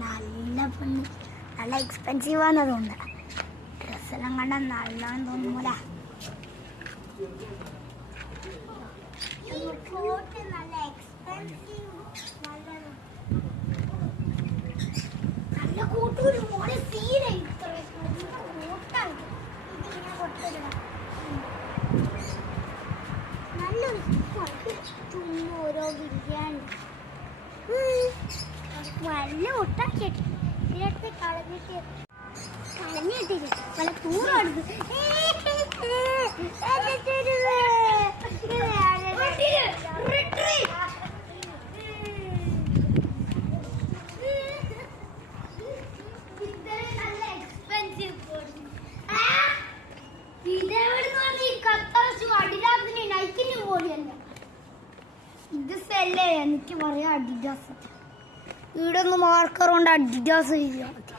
നല്ല പെണ്ണ്, നല്ല എക്സ്പെൻസീവ് ആണെന്നുണ്ട്. ഡ്രസ്സെല്ലാം കണ്ട നല്ലതാന്ന് തോന്നുമൂല. നല്ല എക്സ്പെൻസീവ്, നല്ല കൂട്ടൂര് മോളെ സീന ഇത്ര കൂട്ടാണ്. നല്ലൊരു ചുമ്മാ ഓരോ ബിരിയാണി നല്ല ഒട്ടാക്കിട്ട് ഇതിനടുത്ത് കളഞ്ഞിട്ടില്ല പല തൂറാടുന്നു. ഇത് സെല്ലേ എനിക്ക് പറയാം. അഡിഡാസ് ഇവിടെ ഒന്ന് മാർക്കർ കൊണ്ട് അഡിഡാസ് ചെയ്യാൻ മതി.